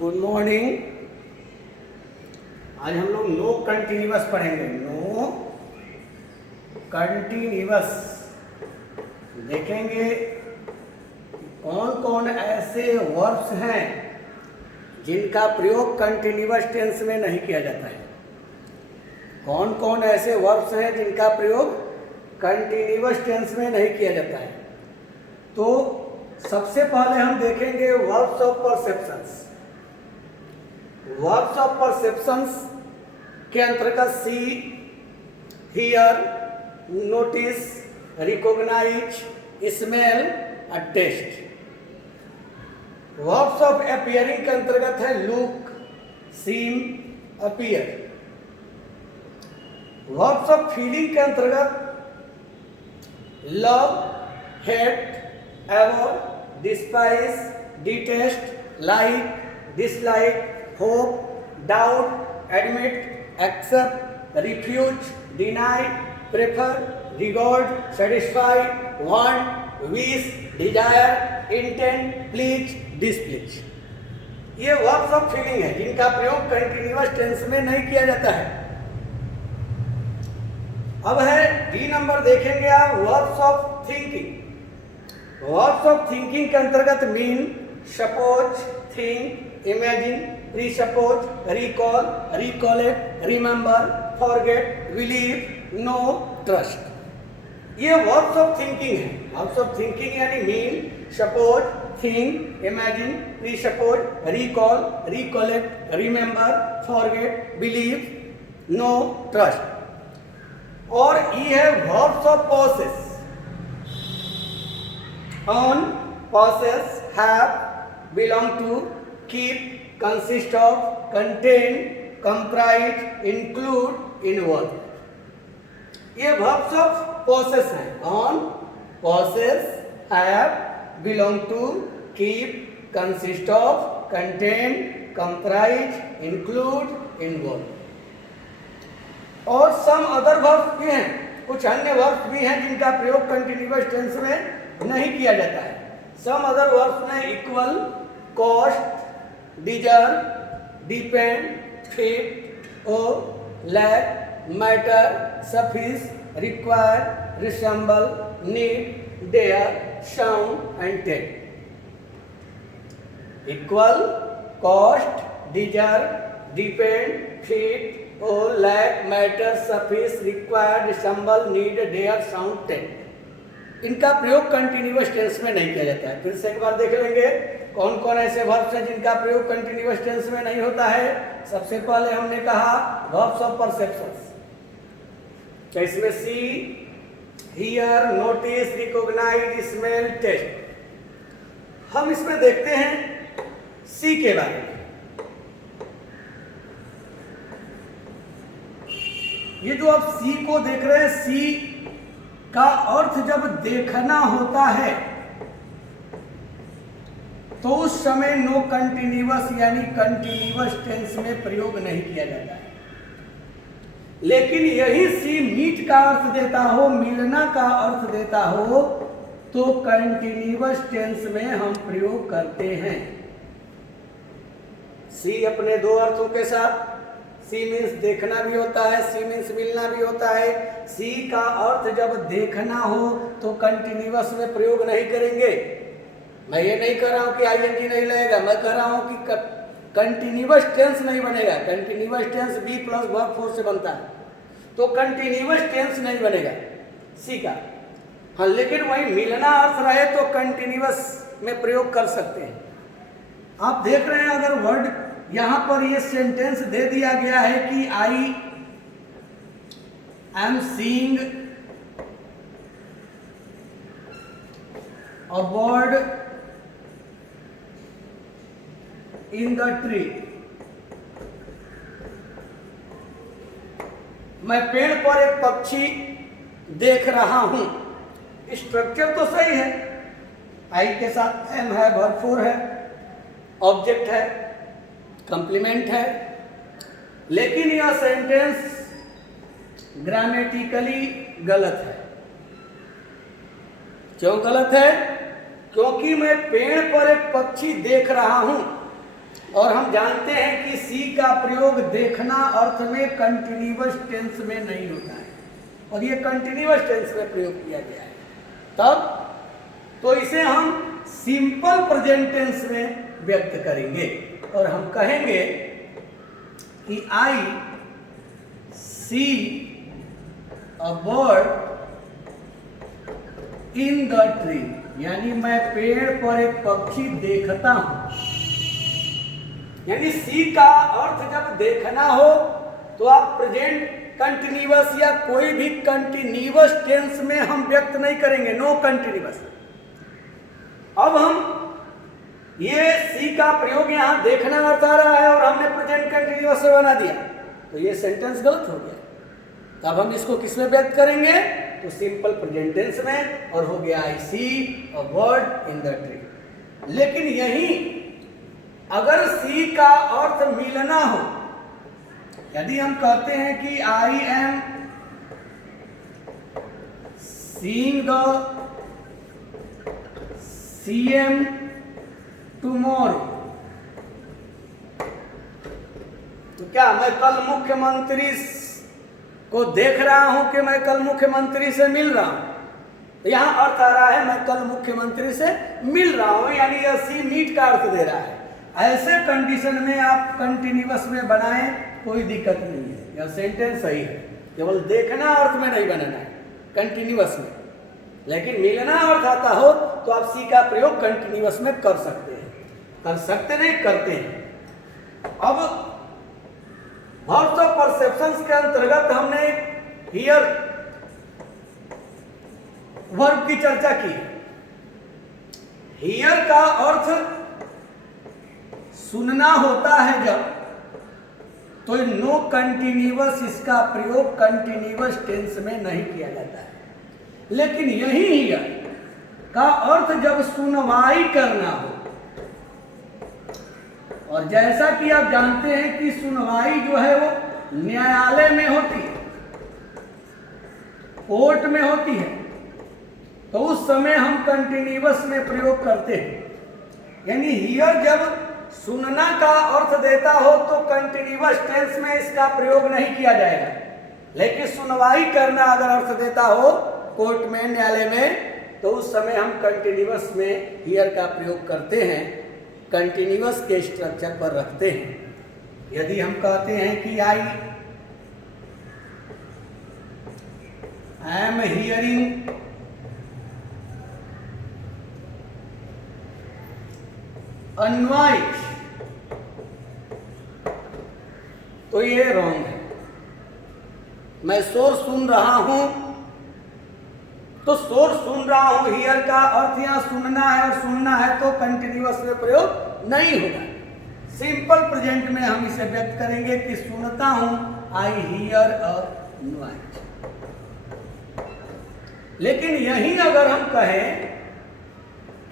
Good morning. आज हम लोग नो कंटिन्यूअस पढ़ेंगे। नो कंटिन्यूअस देखेंगे कौन कौन ऐसे वर्ब्स हैं जिनका प्रयोग कंटिन्यूअस टेंस में नहीं किया जाता है। कौन कौन ऐसे वर्ब्स हैं जिनका प्रयोग कंटिन्यूअस टेंस में नहीं किया जाता है। तो सबसे पहले हम देखेंगे verbs of perceptions. Verbs of perceptions के अंतर्गत see, hear, notice, recognise, smell, taste. Verbs of appearing के अंतर्गत है look, seem, appear. Verbs of feeling के अंतर्गत love, hate, abhor, despise, detest, like, dislike, hope, doubt, admit, accept, refuse, deny, prefer, regard, satisfy, want, wish, desire, intend, please, displease। ये verbs of feeling है जिनका प्रयोग continuous tense में नहीं किया जाता है। अब है डी नंबर, देखेंगे आप verbs of thinking. Verbs of thinking के अंतर्गत mean, suppose, think, imagine, presuppose, recall, recollect, remember, forget, believe, know, trust. ये वर्ब्स ऑफ थिंकिंग है। वर्ब्स ऑफ थिंकिंग यानी mean, suppose, think, imagine, presuppose, recall, recollect, remember, forget, believe, know, trust. और ये है verbs of possess. Own, possess, have, belong to, keep, consist of, contain, comprise, include, involve। ये verbs of possess हैं। on, possess, have, belong to, keep, consist of, contain, comprise, include, involve। और some other verbs भी हैं, कुछ अन्य verbs भी हैं जिनका प्रयोग कंटिन्यूअस टेंस में नहीं किया जाता है। some other verbs में equal, cost, deserve, depend, fit, owe, lack, matter, suffice, require, resemble, need, dare, sound and take. Equal, cost, deserve, depend, fit, owe, lack, matter, suffice, require, resemble, need, dare, sound, take. इनका प्रयोग continuous tense में नहीं किया जाता है। फिर से एक बार देख लेंगे कौन कौन ऐसे वर्ब्स हैं जिनका प्रयोग कंटिन्यूअस टेंस में नहीं होता है। सबसे पहले हमने कहा वर्ब्स ऑफ परसेप्शंस। तो इसमें see, hear, notice, recognise, smell, taste. हम इसमें देखते हैं सी के बारे में। ये जो आप सी को देख रहे हैं, सी का अर्थ जब देखना होता है तो उस समय नो कंटिन्यूअस यानी कंटिन्यूअस टेंस में प्रयोग नहीं किया जाता है। लेकिन यही सी मीट का अर्थ देता हो, मिलना का अर्थ देता हो, तो कंटिन्यूअस टेंस में हम प्रयोग करते हैं। सी अपने दो अर्थों के साथ, सी मीन्स देखना भी होता है, सी मीन्स मिलना भी होता है। सी का अर्थ जब देखना हो तो कंटिन्यूअस में प्रयोग नहीं करेंगे। मैं ये नहीं कह रहा हूं कि आईएनजी नहीं लगेगा, मैं कह रहा हूं कि कंटिन्यूअस टेंस नहीं बनेगा। Continuous tense be plus verb fourth से बनता है, तो कंटिन्यूअस टेंस नहीं बनेगा सी का। हाँ, लेकिन वही मिलना अर्थ रहे तो कंटिन्यूअस में प्रयोग कर सकते हैं। आप देख रहे हैं अगर वर्ड यहां पर ये सेंटेंस दे दिया गया है कि I am seeing a bird in the tree. मैं पेड़ पर एक पक्षी देख रहा हूं। स्ट्रक्चर तो सही है, आई के साथ एम है, वर्ब फोर है, ऑब्जेक्ट है, कंप्लीमेंट है, लेकिन यह सेंटेंस ग्रामेटिकली गलत है। क्यों गलत है? क्योंकि मैं पेड़ पर एक पक्षी देख रहा हूं। और हम जानते हैं कि सी का प्रयोग देखना अर्थ में कंटिन्यूअस टेंस में नहीं होता है, और ये कंटिन्यूअस टेंस में प्रयोग किया गया है। तब तो इसे हम सिंपल प्रेजेंट टेंस में व्यक्त करेंगे और हम कहेंगे कि I see a bird in the tree, यानी मैं पेड़ पर एक पक्षी देखता हूं। यानी सी का अर्थ जब देखना हो तो आप प्रेजेंट कंटिन्यूअस या कोई भी कंटिन्यूअस टेंस में हम व्यक्त नहीं करेंगे, नो कंटिन्यूअस। अब हम ये सी का प्रयोग यहां देखना अर्थ आ रहा है और हमने प्रेजेंट कंटिन्यूअस से बना दिया, तो ये सेंटेंस गलत हो गया। तब हम इसको किस में व्यक्त करेंगे? तो सिंपल प्रेजेंट टेंस में, और हो गया I see a bird in the tree. लेकिन यही अगर सी का अर्थ मिलना हो, यदि हम कहते हैं कि I am seeing the CM tomorrow, तो क्या मैं कल मुख्यमंत्री को देख रहा हूं कि मैं कल मुख्यमंत्री से मिल रहा हूं? तो यहां अर्थ आ रहा है मैं कल मुख्यमंत्री से मिल रहा हूं, यानी यह सी मीट का अर्थ दे रहा है। ऐसे कंडीशन में आप कंटिन्यूअस में बनाएं, कोई दिक्कत नहीं है, यह सेंटेंस सही है। केवल देखना अर्थ में नहीं बनाना है, कंटिन्यूअस में। लेकिन मिलना अर्थ आता हो तो आप सी का प्रयोग कंटिन्यूअस में कर सकते हैं, कर सकते नहीं, करते हैं। अब वर्ब्स ऑफ परसेप्शंस के अंतर्गत हमने हियर वर्ब की चर्चा की। हियर का अर्थ सुनना होता है जब, तो नो कंटिन्यूअस इसका प्रयोग कंटिन्यूअस टेंस में नहीं किया जाता है। लेकिन यही हियर का अर्थ जब सुनवाई करना हो, और जैसा कि आप जानते हैं कि सुनवाई जो है वो न्यायालय में होती है, कोर्ट में होती है, तो उस समय हम कंटिन्यूअस में प्रयोग करते हैं। यानी हियर जब सुनना का अर्थ देता हो तो कंटिन्यूअस टेंस में इसका प्रयोग नहीं किया जाएगा। लेकिन सुनवाई करना अगर अर्थ देता हो कोर्ट में, न्यायालय में, तो उस समय हम कंटिन्यूअस में हियर का प्रयोग करते हैं, कंटिन्यूअस के स्ट्रक्चर पर रखते हैं। यदि हम कहते हैं कि I am hearing a noise, तो ये रॉन्ग है। मैं शोर सुन रहा हूं, तो शोर सुन रहा हूं हियर का अर्थ यहां सुनना है, और सुनना है तो कंटिन्यूअस में प्रयोग नहीं होगा। सिंपल प्रेजेंट में हम इसे व्यक्त करेंगे कि सुनता हूं, आई हियर अ नॉइज। लेकिन यही अगर हम कहें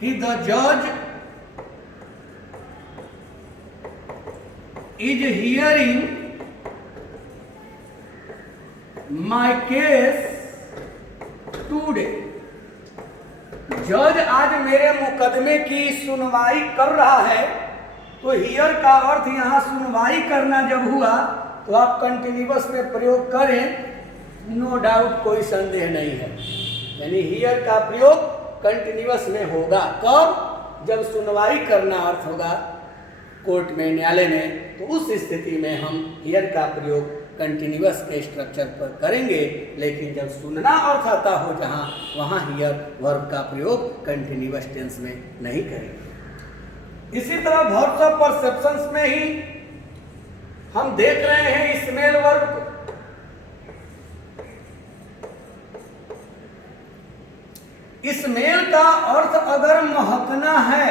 कि द जज is hearing my case today, जज आज मेरे मुकदमे की सुनवाई कर रहा है, तो हियर का अर्थ यहां सुनवाई करना जब हुआ तो आप कंटिन्यूअस में प्रयोग करें, नो डाउट, कोई संदेह नहीं है। यानी हियर का प्रयोग कंटिन्यूअस में होगा। कब? जब सुनवाई करना अर्थ होगा कोर्ट में, न्यायालय में, तो उस स्थिति में हम हियर का प्रयोग कंटिन्यूअस के स्ट्रक्चर पर करेंगे। लेकिन जब सुनना अर्थ आता हो जहां, वहां हियर वर्ब का प्रयोग कंटिन्यूअस टेंस में नहीं करेंगे। इसी तरह वर्ब्स ऑफ परसेप्शंस में ही हम देख रहे हैं स्मेल वर्ब को। स्मेल का अर्थ अगर महकना है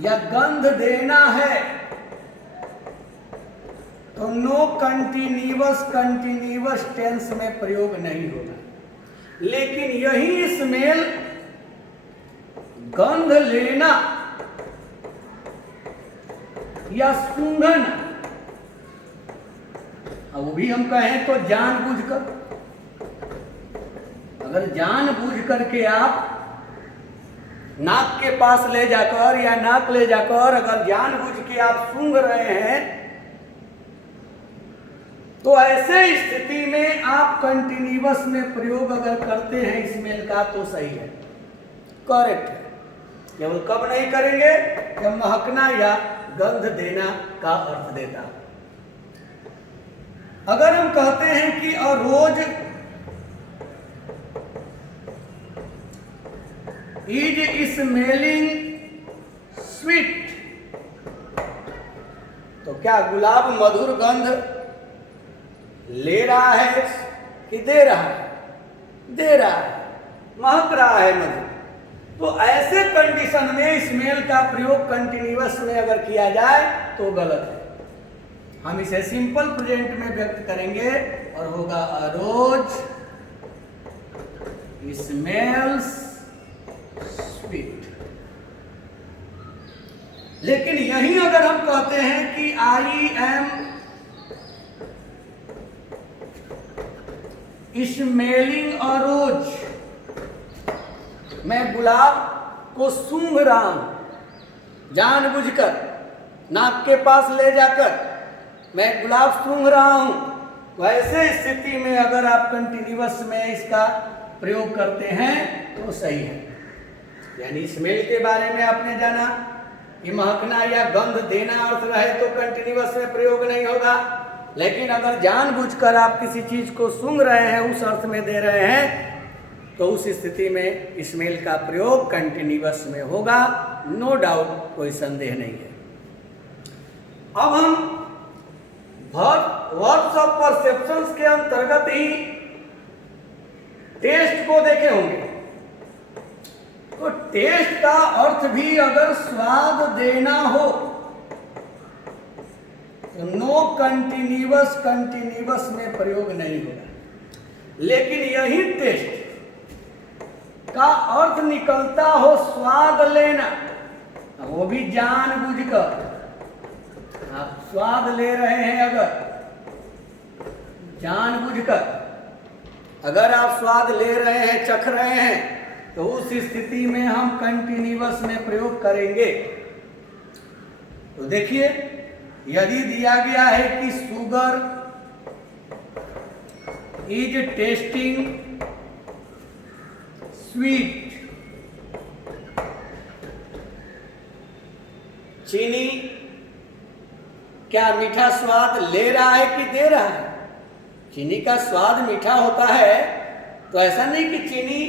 या गंध देना है तो नो कंटिन्यूअस टेंस में प्रयोग नहीं होगा। लेकिन यही स्मेल गंध लेना या सूंघना, वो भी हम कहें तो जानबूझकर, अगर जानबूझ करके आप नाक के पास ले जाकर या नाक ले जाकर अगर जानबूझ के आप सूंघ रहे हैं, तो ऐसे स्थिति में आप कंटिन्यूअस में प्रयोग अगर करते हैं स्मेल का तो सही है, करेक्ट है। केवल कब नहीं करेंगे, जब महकना या गंध देना का अर्थ देता। अगर हम कहते हैं कि अ रोज इज स्मेलिंग स्वीट, तो क्या गुलाब मधुर गंध ले रहा है कि दे रहा है? दे रहा है, महक रहा है मधुर। तो ऐसे कंडीशन में स्मेल का प्रयोग कंटिन्यूअस में अगर किया जाए तो गलत है। हम इसे सिंपल प्रेजेंट में व्यक्त करेंगे और होगा अ रोज स्मेल्स स्वीट। लेकिन यही अगर हम कहते हैं कि आई एम स्मेलिंग अ रोज, मैं गुलाब को सूंघ रहा हूं जानबूझकर, नाक के पास ले जाकर मैं गुलाब सूंघ रहा हूं। वैसे स्थिति में अगर आप कंटिन्यूअस में इसका प्रयोग करते हैं तो सही है। यानी स्मेल के बारे में आपने जाना कि महकना या गंध देना अर्थ रहे तो कंटिन्यूअस में प्रयोग नहीं होगा। लेकिन अगर जानबूझकर आप किसी चीज को सूंघ रहे हैं, उस अर्थ में दे रहे हैं, तो उस स्थिति में स्मेल का प्रयोग कंटिन्यूअस में होगा, नो डाउट, कोई संदेह नहीं है। अब हम वर्ड्स ऑफ परसेप्शंस के अंतर्गत ही टेस्ट को देखे होंगे। तो टेस्ट का अर्थ भी अगर स्वाद देना हो तो नो कंटिन्यूअस में प्रयोग नहीं होगा। लेकिन यही टेस्ट का अर्थ निकलता हो स्वाद लेना, वो भी जानबूझकर आप स्वाद ले रहे हैं, अगर जानबूझकर अगर आप स्वाद ले रहे हैं, चख रहे हैं, तो उस स्थिति में हम कंटिन्यूअस में प्रयोग करेंगे। तो देखिए, यदि दिया गया है कि शुगर इज टेस्टिंग स्वीट, चीनी क्या मीठा स्वाद ले रहा है कि दे रहा है? चीनी का स्वाद मीठा होता है, तो ऐसा नहीं कि चीनी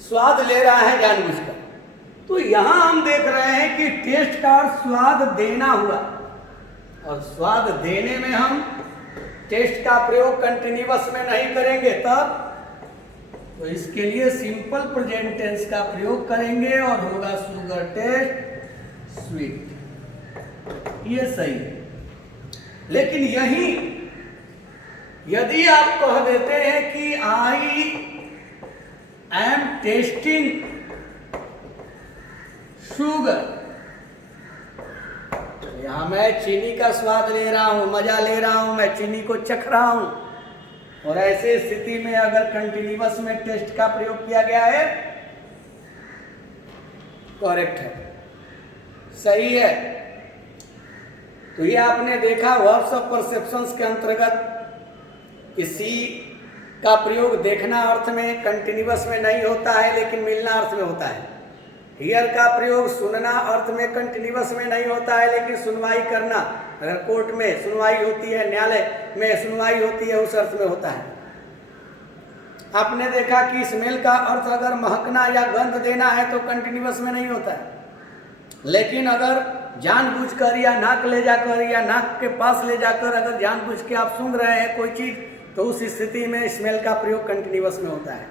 स्वाद ले रहा है जानबूझकर। तो यहां हम देख रहे हैं कि टेस्ट का स्वाद देना हुआ, और स्वाद देने में हम टेस्ट का प्रयोग कंटिन्यूअस में नहीं करेंगे। तब तो इसके लिए सिंपल प्रेजेंट टेंस का प्रयोग करेंगे और होगा शुगर टेस्ट स्वीट। ये सही है। लेकिन यही यदि आप कह देते हैं कि आई एम टेस्टिंग शुगर, यहां मैं चीनी का स्वाद ले रहा हूं, मजा ले रहा हूं, मैं चीनी को चख रहा हूं, और ऐसे स्थिति में अगर कंटिन्यूअस में टेस्ट का प्रयोग किया गया है, करेक्ट है, सही है। तो ये आपने देखा वर्ड्स ऑफ परसेप्शंस के अंतर्गत कि सी का प्रयोग देखना अर्थ में कंटिन्यूअस में नहीं होता है, लेकिन मिलना अर्थ में होता है। हियर का प्रयोग सुनना अर्थ में कंटिन्यूअस में नहीं होता है, लेकिन सुनवाई करना, अगर कोर्ट में सुनवाई होती है, न्यायालय में सुनवाई होती है, उस अर्थ में होता है। आपने देखा कि स्मेल का अर्थ अगर महकना या गंध देना है तो कंटिन्यूअस में नहीं होता है, लेकिन अगर जानबूझकर या नाक ले जाकर या नाक के पास ले जाकर अगर जानबूझ के आप सूंघ रहे हैं कोई चीज, तो उस स्थिति में स्मेल का प्रयोग कंटिन्यूअस में होता है।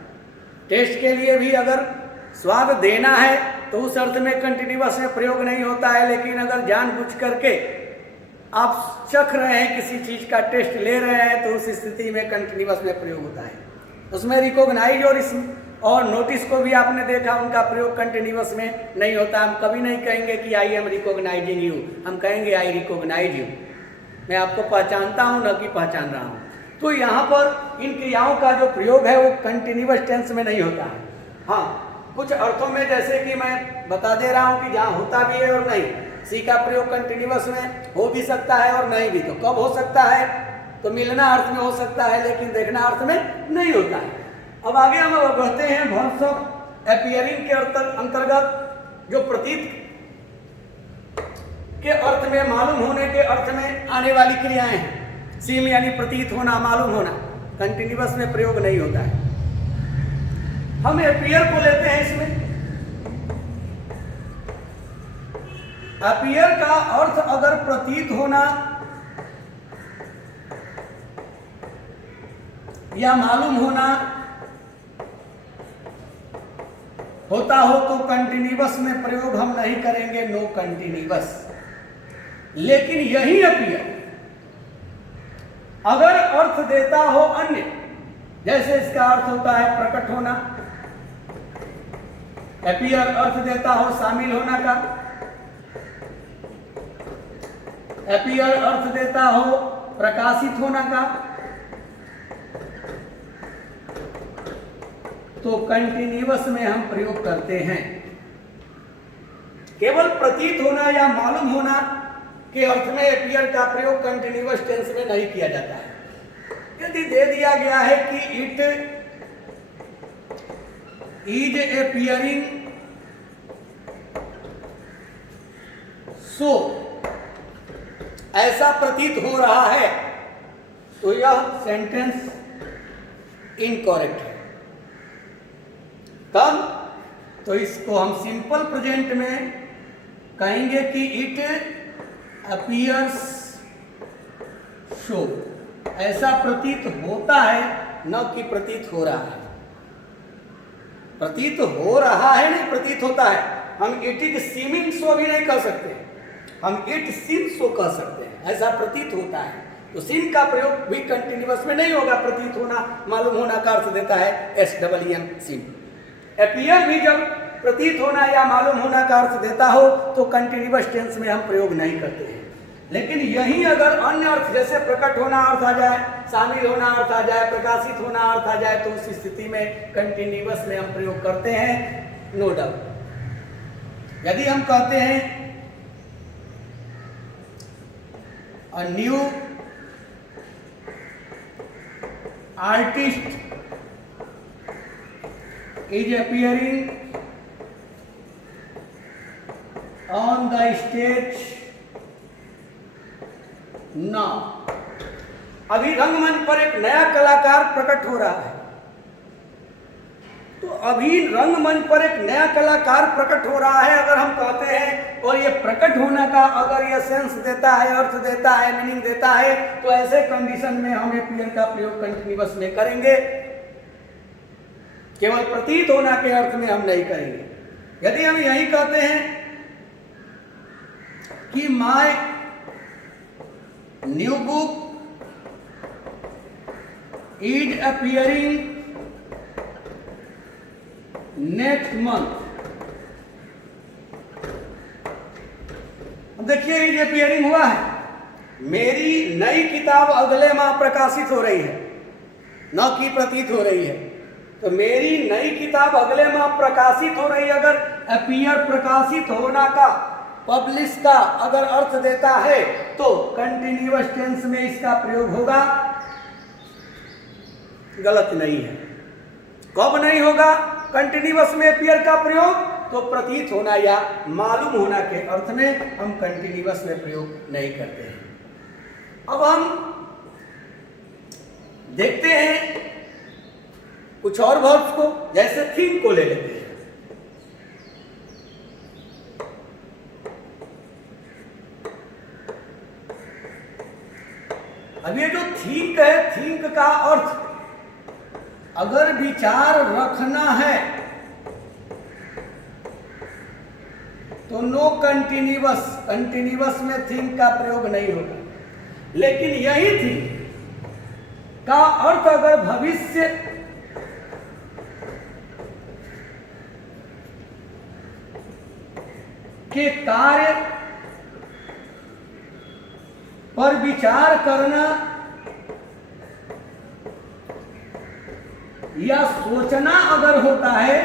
टेस्ट के लिए भी अगर स्वाद देना है तो उस अर्थ में कंटिन्यूअस में प्रयोग नहीं होता है, लेकिन अगर जानबूझ करके आप चख रहे हैं, किसी चीज का टेस्ट ले रहे हैं, तो उस स्थिति में कंटिन्यूअस में प्रयोग होता है। उसमें रिकॉग्नाइज और नोटिस को भी आपने देखा, उनका प्रयोग कंटिन्यूअस में नहीं होता। हम कभी नहीं कहेंगे कि आई एम रिकॉग्नाइजिंग यू, हम कहेंगे आई रिकॉग्नाइज यू, मैं आपको पहचानता हूं, न कि पहचान रहा हूं। तो यहाँ पर इन क्रियाओं का जो प्रयोग है वो कंटिन्यूअस टेंस में नहीं होता है। हाँ, कुछ अर्थों में, जैसे कि मैं बता दे रहा हूं कि जहां होता भी है और नहीं, सी का प्रयोग कंटिन्यूअस में हो भी सकता है और नहीं भी। तो कब हो सकता है? तो मिलना अर्थ में हो सकता है, लेकिन देखना अर्थ में नहीं होता है। अब आगे हम बढ़ते हैं वर्ब्स ऑफ अपीयरिंग के अंतर्गत, जो प्रतीत के अर्थ में, मालूम होने के अर्थ में आने वाली क्रियाएं हैं। सीम यानी प्रतीत होना, मालूम होना, कंटिन्यूअस में प्रयोग नहीं होता है। हम अपीयर को लेते हैं इसमें। अपीयर का अर्थ अगर प्रतीत होना या मालूम होना होता हो तो कंटिन्यूअस में प्रयोग हम नहीं करेंगे, नो कंटिन्यूअस। लेकिन यही अपीयर अगर अर्थ देता हो अन्य, जैसे इसका अर्थ होता है प्रकट होना, अपीयर अर्थ देता हो शामिल होना का, अपीयर अर्थ देता हो प्रकाशित होना का, तो कंटिन्यूअस में हम प्रयोग करते हैं। केवल प्रतीत होना या मालूम होना के अर्थ में अपीयर का प्रयोग कंटिन्यूअस टेंस में नहीं किया जाता है। यदि दे दिया गया है कि इट इज अपीयरिंग सो, ऐसा प्रतीत हो रहा है, तो यह सेंटेंस इनकरेक्ट है। तब तो इसको हम सिंपल प्रेजेंट में कहेंगे कि इट अपीयर्स शो, ऐसा प्रतीत होता है, न कि प्रतीत हो रहा है। प्रतीत हो रहा है नहीं प्रतीत होता है। हम इट इज सीमिंग सो भी नहीं कह सकते, हम इट सीम सो कह सकते हैं, ऐसा प्रतीत होता है। तो सीम का प्रयोग भी कंटिन्यूअस में नहीं होगा। प्रतीत होना, मालूम होना का अर्थ देता है SEEM सीम। अपीयर भी जब प्रतीत होना या मालूम होना का अर्थ देता हो तो कंटिन्यूअस टेंस में हम प्रयोग नहीं करते हैं। लेकिन यही अगर अन्य अर्थ, जैसे प्रकट होना अर्थ आ जाए, शामिल होना अर्थ आ जाए, प्रकाशित होना अर्थ आ जाए, तो उस स्थिति में कंटिन्यूअस में हम प्रयोग करते हैं, नो डाउट। यदि हम कहते हैं a new artist is appearing on the stage now, अभी रंगमंच पर एक नया कलाकार प्रकट हो रहा है। तो अभी रंगमंच पर एक नया कलाकार प्रकट हो रहा है अगर हम कहते हैं, और ये प्रकट होने का अगर ये सेंस देता है, अर्थ देता है, मीनिंग देता है, तो ऐसे कंडीशन में हम अपीयर का प्रयोग कंटिन्यूअस में करेंगे, केवल प्रतीत होना के अर्थ में हम नहीं करेंगे। यदि हम यही कहते हैं कि my new book is appearing next month, देखिए इज अपीयरिंग हुआ है, मेरी नई किताब अगले माह प्रकाशित हो रही है, न कि प्रतीत हो रही है। तो मेरी नई किताब अगले माह प्रकाशित हो रही है, अगर अपीयर प्रकाशित होना का, पब्लिश का अगर अर्थ देता है तो कंटिन्यूअस टेंस में इसका प्रयोग होगा, गलत नहीं है। कब नहीं होगा कंटिन्यूअस में अपीयर का प्रयोग? तो प्रतीत होना या मालूम होना के अर्थ में हम कंटिन्यूअस में प्रयोग नहीं करते हैं। अब हम देखते हैं कुछ और वर्ब्स को, जैसे थिंक को ले लेते हैं। अब ये जो थिंक है, थिंक का अर्थ अगर विचार रखना है तो नो कंटिन्यूअस, कंटिन्यूअस में थिंक का प्रयोग नहीं होगा। लेकिन यही थिंक का अर्थ अगर भविष्य के कार्य पर विचार करना या सोचना अगर होता है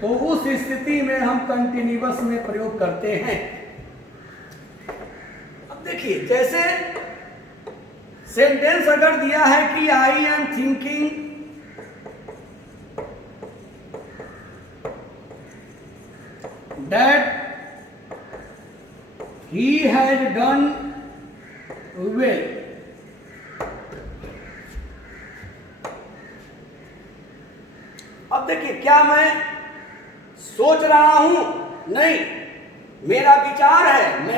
तो उस स्थिति में हम कंटिन्यूअस में प्रयोग करते हैं। अब देखिए, जैसे सेंटेंस अगर दिया है कि I am thinking that he has done well, अब देखिए, क्या मैं सोच रहा हूं? नहीं, मेरा विचार है, मैं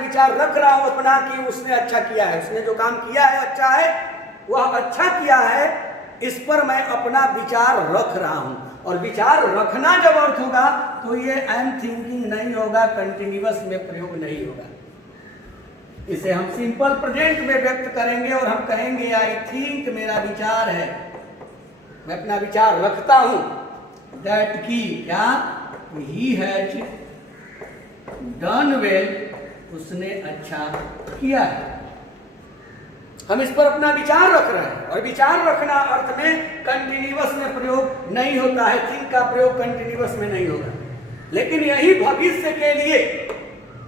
विचार रख रहा हूं अपना कि उसने अच्छा किया है, उसने जो काम किया है अच्छा है, वह अच्छा किया है, इस पर मैं अपना विचार रख रहा हूं। और विचार रखना जब अर्थ होगा तो ये आई एम थिंकिंग नहीं होगा, कंटिन्यूअस में प्रयोग नहीं होगा। इसे हम सिंपल प्रेजेंट में व्यक्त करेंगे और हम कहेंगे आई थिंक, मेरा विचार है, मैं अपना विचार रखता हूं, दैट की क्या, ही हैज डन वेल, उसने अच्छा किया है। हम इस पर अपना विचार रख रहे हैं, और विचार रखना अर्थ में कंटिन्यूअस में प्रयोग नहीं होता है, थिंक का प्रयोग कंटिन्यूअस में नहीं होगा। लेकिन यही भविष्य के लिए,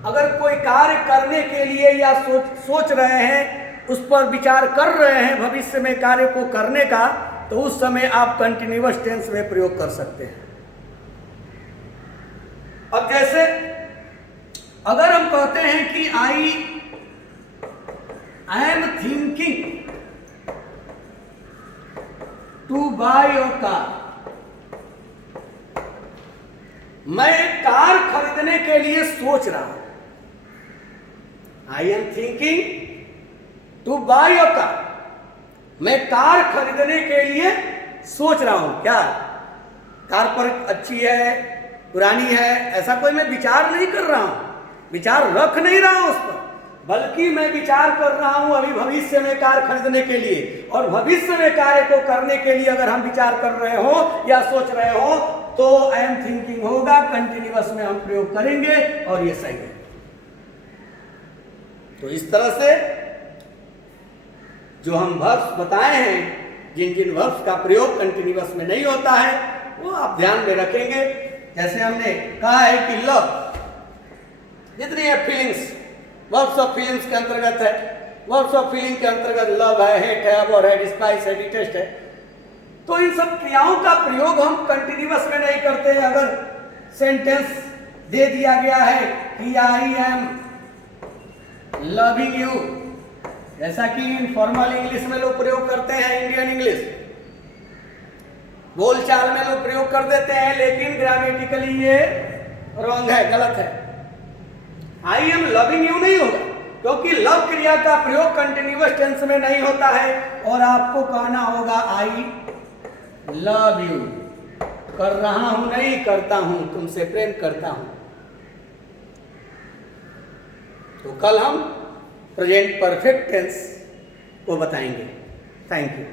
अगर कोई कार्य करने के लिए या सोच रहे हैं, उस पर विचार कर रहे हैं भविष्य में कार्य को करने का, तो उस समय आप कंटिन्यूअस टेंस में प्रयोग कर सकते हैं। अब जैसे अगर हम कहते हैं कि I am thinking to buy your car, मैं एक कार खरीदने के लिए सोच रहा हूं। I am thinking to buy your car, मैं कार खरीदने के लिए सोच रहा हूं। क्या कार पर अच्छी है, पुरानी है, ऐसा कोई मैं विचार नहीं कर रहा हूं, विचार रख नहीं रहा हूं उस पर, बल्कि मैं विचार कर रहा हूं अभी भविष्य में कार खरीदने के लिए। और भविष्य में कार्य को करने के लिए अगर हम विचार कर रहे हो या सोच रहे हो तो आई एम थिंकिंग होगा, कंटिन्यूअस में हम प्रयोग करेंगे, और ये सही है। तो इस तरह से जो हम वर्ब्स बताए हैं, जिन जिन वर्ब्स का प्रयोग कंटिन्यूअस में नहीं होता है, वो आप ध्यान में रखेंगे। जैसे हमने कहा है कि लव, जितनी है फीलिंग्स, वर्ब्स ऑफ फीलिंग्स के अंतर्गत है। वर्ब्स ऑफ फीलिंग के अंतर्गत लव है, हेट है, अबोर है, डिस्पाइस है, डिटेस्ट है। तो इन सब क्रियाओं का प्रयोग हम कंटिन्यूअस में नहीं करते। अगर सेंटेंस दे दिया गया है कि आई एम लविंग यू, जैसा कि इनफॉर्मल इंग्लिश में लोग प्रयोग करते हैं, इंडियन इंग्लिश बोलचाल में लोग प्रयोग कर देते हैं, लेकिन ग्रामेटिकली ये रॉन्ग है, गलत है। आई एम लविंग यू नहीं होगा, क्योंकि लव क्रिया का प्रयोग कंटिन्यूअस टेंस में नहीं होता है। और आपको कहना होगा आई लव यू, कर रहा हूं नहीं, करता हूं, तुमसे प्रेम करता हूं। तो कल हम प्रेजेंट परफेक्ट टेंस को बताएंगे। Thank you.